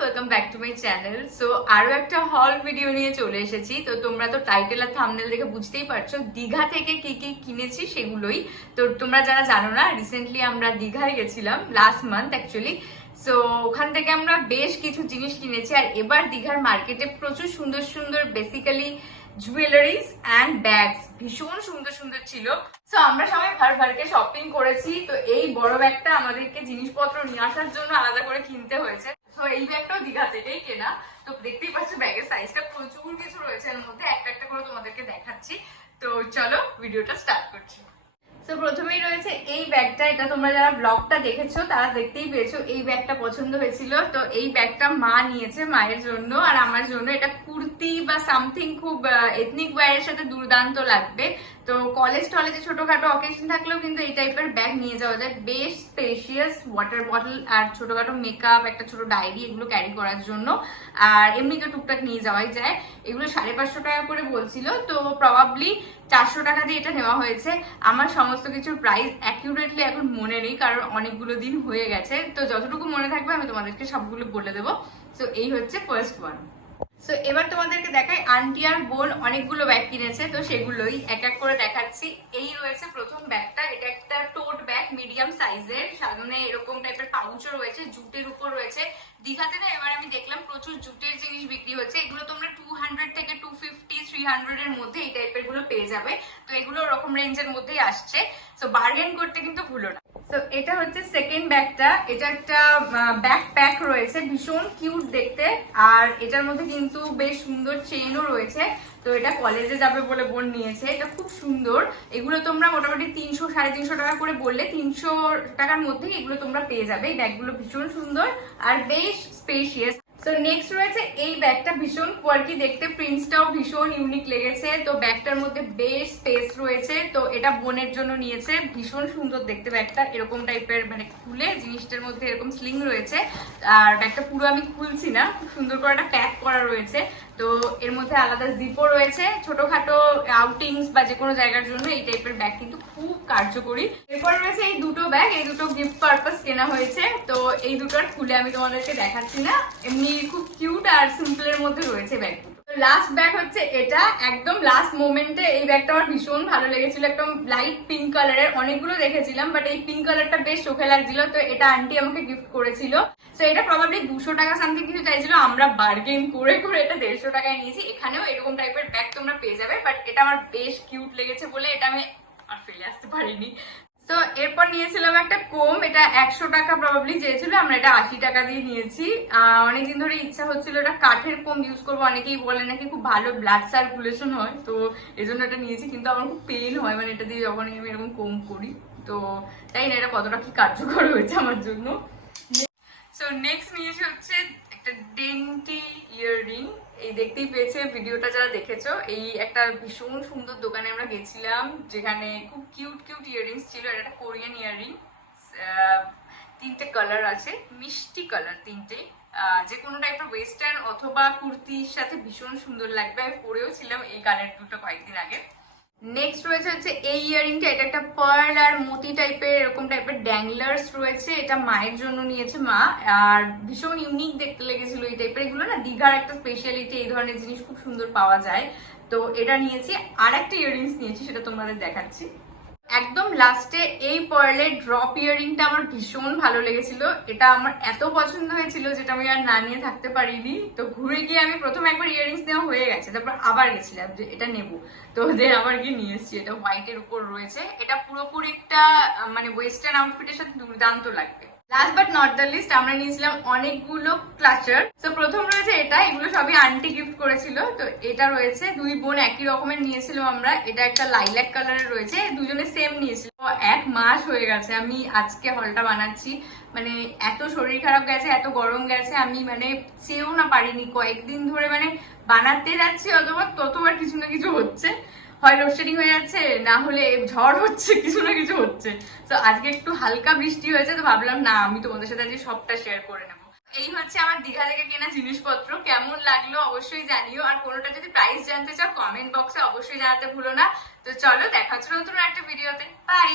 Welcome back to my channel so আরও একটা হল ভিডিও নিয়ে চলে এসেছি। তো তোমরা তো টাইটেল আর থাম্বনেল দেখে বুঝতেই পারছ, দীঘা থেকে কি কি কিনেছি সেগুলোই। তো তোমরা যারা জানো না রিসেন্টলি আমরা দীঘায় গেছিলাম লাস্ট মান্থ অ্যাকচুয়ালি সো ওখান থেকে আমরা বেশ কিছু জিনিস কিনেছি। আর এবার দীঘার মার্কেটে প্রচুর সুন্দর সুন্দর বেসিক্যালি জুয়েলারিজ অ্যান্ড ব্যাগস ভীষণ সুন্দর সুন্দর ছিল। সো আমরা সবাই ভার ভারকে শপিং করেছি। তো এই বড় ব্যাগটা আমাদেরকে জিনিসপত্র নিয়ে আসার জন্য আলাদা করে কিনতে হয়েছে। তো এই ব্যাগটাও দীঘা থেকেই কেনা তো দেখতেই পাচ্ছ ব্যাগের সাইজটা প্রচুর কিছু রয়েছে। এর মধ্যে একটা একটা করে তোমাদেরকে দেখাচ্ছি। তো চলো ভিডিওটা স্টার্ট করছি। তো প্রথমেই রয়েছে এই ব্যাগটা। এটা তোমরা যারা ব্লগটা দেখেছ, তারা দেখতেই পেয়েছ এই ব্যাগটা পছন্দ হয়েছিল। তো এই ব্যাগটা মা নিয়েছে মায়ের জন্য। আর আমার জন্য এটা কুর্তি বা সামথিং খুব এথনিক ওয়্যারের সাথে দুর্দান্ত লাগবে। তো কলেজ টলেজে ছোটখাটো অকেশন থাকলেও কিন্তু এই টাইপের ব্যাগ নিয়ে যাওয়া যায়। বেশ স্পেশিয়াস ওয়াটার বটল আর ছোটখাটো মেকআপ একটা ছোট ডায়েরি এগুলো ক্যারি করার জন্য। আর এমনি তো টুকটাক নিয়ে যাওয়াই যায়। এগুলো সাড়ে পাঁচশো টাকা করে বলছিল। তো প্রবাবলি চারশো টাকা দিয়ে এটা নেওয়া হয়েছে। আমার সমস্ত কিছুর প্রাইস অ্যাকিউরেটলি এখন মনে নেই, কারণ অনেকগুলো দিন হয়ে গেছে। তো যতটুকু মনে থাকবে, আমি তোমাদেরকে সবগুলো বলে দেবো। তো এই হচ্ছে ফার্স্ট ওয়ান সো এবার তোমাদেরকে দেখাই আন্টি আর বোন অনেকগুলো ব্যাগ কিনেছে, তো সেগুলোই এক এক করে দেখাচ্ছি। এই রয়েছে প্রথম ব্যাগটা এটা একটা টোট ব্যাগ মিডিয়াম সাইজের সামনে এরকম টাইপের পাউচও রয়েছে, জুটের উপর রয়েছে। দীঘাতে না, এবার আমি দেখলাম প্রচুর জুটের জিনিস বিক্রি হচ্ছে। এগুলো তোমরা টু হান্ড্রেড থেকে টু ফিফটি থ্রি হান্ড্রেড এর মধ্যে এই টাইপেরগুলো পেয়ে যাবে। তো এগুলো ওরকম রেঞ্জের মধ্যেই আসছে। তো বার্গেন করতে কিন্তু ভুলো না। তো এটা হচ্ছে সেকেন্ড ব্যাগটা এটা একটা ব্যাক প্যাক রয়েছে। ভীষণ কিউট দেখতে। আর এটার মধ্যে কিন্তু বেশ সুন্দর চেনও রয়েছে। তো এটা কলেজে যাবে বলে বোন নিয়েছে। এটা খুব সুন্দর। এগুলো তোমরা মোটামুটি তিনশো, সাড়ে তিনশো টাকা করে বললে তিনশো টাকার মধ্যেই এগুলো তোমরা পেয়ে যাবে। এই ব্যাগগুলো ভীষণ সুন্দর। আর বেশ স্পেশিয়াস তো নেক্সট রয়েছে এই ব্যাগটা ভীষণ কোয়ার্কি দেখতে প্রিন্টসটাও ভীষণ ইউনিক লেগেছে। তো, ব্যাগটার মধ্যে বেশ স্পেস রয়েছে। তো, এটা বোনের জন্য নিয়েছে। ভীষণ সুন্দর দেখতে ব্যাগটা। এরকম টাইপের মানে খুলে জিনিসটার মধ্যে এরকম স্লিং রয়েছে। আর ব্যাগটা পুরো আমি খুলছি না। খুব সুন্দর করে একটা প্যাক করা রয়েছে। তো এর মধ্যে আলাদা জিপও রয়েছে। ছোটখাটো আউটিংস বা যে কোনো জায়গার জন্য এই টাইপের ব্যাগ কিন্তু খুব কার্যকরী। এরপর রয়েছে এই দুটো ব্যাগ এই দুটো গিফট পারপাস কেনা হয়েছে। তো এই দুটোর খুলে আমি তোমাদেরকে দেখাচ্ছি না। এমনি খুব কিউট আর সিম্পলের মধ্যে রয়েছে ব্যাগ দুটো লাস্ট ব্যাগ হচ্ছে এটা। একদম লাস্ট মোমেন্টে এই ব্যাগটা আমার ভীষণ ভালো লেগেছিল। একদম লাইট পিঙ্ক কালারের অনেকগুলো দেখেছিলাম বাট এই পিঙ্ক কালারটা বেশ চোখে লাগছিল। তো এটা আন্টি আমাকে গিফট করেছিল। তো এটা প্রবাবলি দুশো টাকা সামথিং কিছু চাইছিল। আমরা বার্গেন করে করে এটা দেড়শো টাকায় নিয়েছি। এখানেও এরকম টাইপের ব্যাগ তোমরা পেয়ে যাবে বাট এটা আমার বেশ কিউট লেগেছে বলে এটা আমি আর ফেলে আসতে পারিনি। নিয়েছিলাম একটা কোম, এটা একশো টাকা প্রবাবলি চেয়েছিল আমরা এটা আশি টাকা দিয়ে নিয়েছি। অনেকদিন ধরে ইচ্ছা হচ্ছিল এটা কাঠের কোম ইউজ করব, অনেকেই বলে নাকি খুব ভালো ব্লাড সার্কুলেশন হয়, তো এই জন্য এটা নিয়েছি, কিন্তু আমার খুব পেন হয় মানে এটা দিয়ে যখন আমি এরকম কোম করি। তো তাই না, এটা কতটা কি কার্যকর হয়েছে আমার জন্য? সো নেক্সট নিয়েছি হচ্ছে একটা ডেন্টি ইয়াররিং। এই দেখতেই পেয়েছে, ভিডিওটা যারা দেখেছ, এই একটা ভীষণ সুন্দর দোকানে আমরা গেছিলাম, যেখানে খুব কিউট কিউট ইয়াররিংস ছিল এটা একটা কোরিয়ান ইয়াররিং তিনটে কালার আছে, মিষ্টি কালার তিনটে। যে কোনো টাইপের ওয়েস্টার্ন অথবা কুর্তির সাথে ভীষণ সুন্দর লাগবে। আমি পরেও ছিলাম এই কানের দুটো কয়েকদিন আগে। নেক্সট রয়েছে হচ্ছে এই ইয়ারিংটা, এটা একটা পার্ল আর মতি টাইপের এরকম টাইপের ড্যাংলার্স রয়েছে, এটা মায়ের জন্য নিয়েছে মা, আর ভীষণ ইউনিক দেখতে লেগেছিল এই টাইপের এগুলো না দীঘার একটা স্পেশালিটি এই ধরনের জিনিস খুব সুন্দর পাওয়া যায়। তো এটা নিয়েছি আর একটা ইয়ারিংস নিয়েছি, সেটা তোমাদের দেখাচ্ছি। একদম লাস্টে এই পার্লের ড্রপ ইয়ারিংটা আমার ভীষণ ভালো লেগেছিল। এটা আমার এত পছন্দ হয়েছিল যেটা আমি আর না নিয়ে থাকতে পারিনি। তো ঘুরে গিয়ে আমি প্রথম একবার ইয়ারিংস নেওয়া হয়ে গেছে, তারপর আবার গেছিলাম যে এটা নেব। তো ওদের আবার গিয়ে নিয়ে এসেছি, এটা হোয়াইটের উপর রয়েছে। এটা পুরোপুরি একটা মানে ওয়েস্টার্ন আউটফিটের সাথে দুর্দান্ত লাগবে। Last but not the least আমরা নিয়েছিলাম অনেকগুলো ক্লাচার তো প্রথম রয়েছে এটা, এগুলো সবই আন্টি গিফট করেছিল। তো এটা রয়েছে, দুই বোন একই রকমের নিয়েছিলাম আমরা। এটা একটা লাইল্যাক কালারের রয়েছে, দুজনে সেম নিয়েছিল। এক মাস হয়ে গেছে, আমি আজকে হলটা বানাচ্ছি। মানে এত শরীর খারাপ গেছে, এত গরম গেছে, আমি মানে চেয়েও না পারিনি। কয়েকদিন ধরে মানে বানাতে যাচ্ছি অথবা ততবার কিছু না কিছু হচ্ছে। হয় লোডশেডিং হয়ে যাচ্ছে, না হলে ঝড় হচ্ছে, কিছু না কিছু হচ্ছে। তো আজকে একটু হালকা বৃষ্টি হয়েছে, তো ভাবলাম, না, আমি তোমাদের সাথে আজকে সবটা শেয়ার করে নেব। এই হচ্ছে আমার দীঘা থেকে কেনা জিনিসপত্র, কেমন লাগল অবশ্যই জানিও, আর কোনোটা যদি প্রাইস জানতে চাও কমেন্ট বক্সে অবশ্যই জানাতে ভুলো না। তো চলো, দেখা হচ্ছে নতুন একটা ভিডিওতে বাই